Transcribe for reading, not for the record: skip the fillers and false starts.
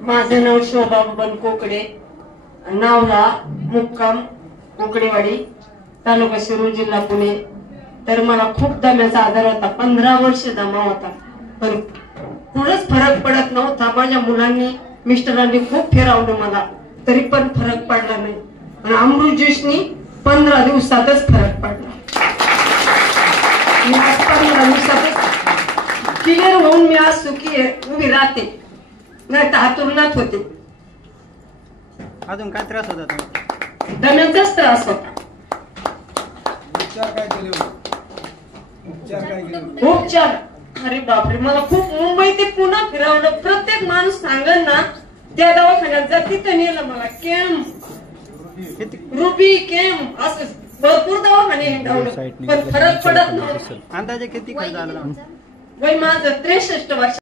माझं नाव शोभा बबन कोकडे, नावला मुक्काम कोकडेवाडी, तालुका शिरूर, जिल्हा पुणे. तर मला खूप दम्याचा आजार होता. 15 वर्ष दमा होता, पण कुठंच फरक पडत नव्हता. माझ्या मुलांनी मिस्टरांनी खूप फिरवलं मला, तरी पण फरक पडला नाही. आणि अमृत ज्यूसनी 15 दिवसातच फरक पडला. मी आज 15 दिवसातच क्लिअर होऊन मी आज सुखी उभी राहते, नाही तर हातुरणात होते. अजून काय त्रास होता? दम्याचाच त्रास होता. उपचार अरे बापरे, मला खूप मुंबई ते पुन्हा फिरवलं. प्रत्येक माणूस सांगल ना त्या दवाखान्यात जा, तिथं नेलं मला. केम रुबी केम असं भरपूर दवाखाने हिंडवलं, पण फरक पडत नव्हता. अंदाजे किती खर्च आला? वय माझं 63 वर्ष.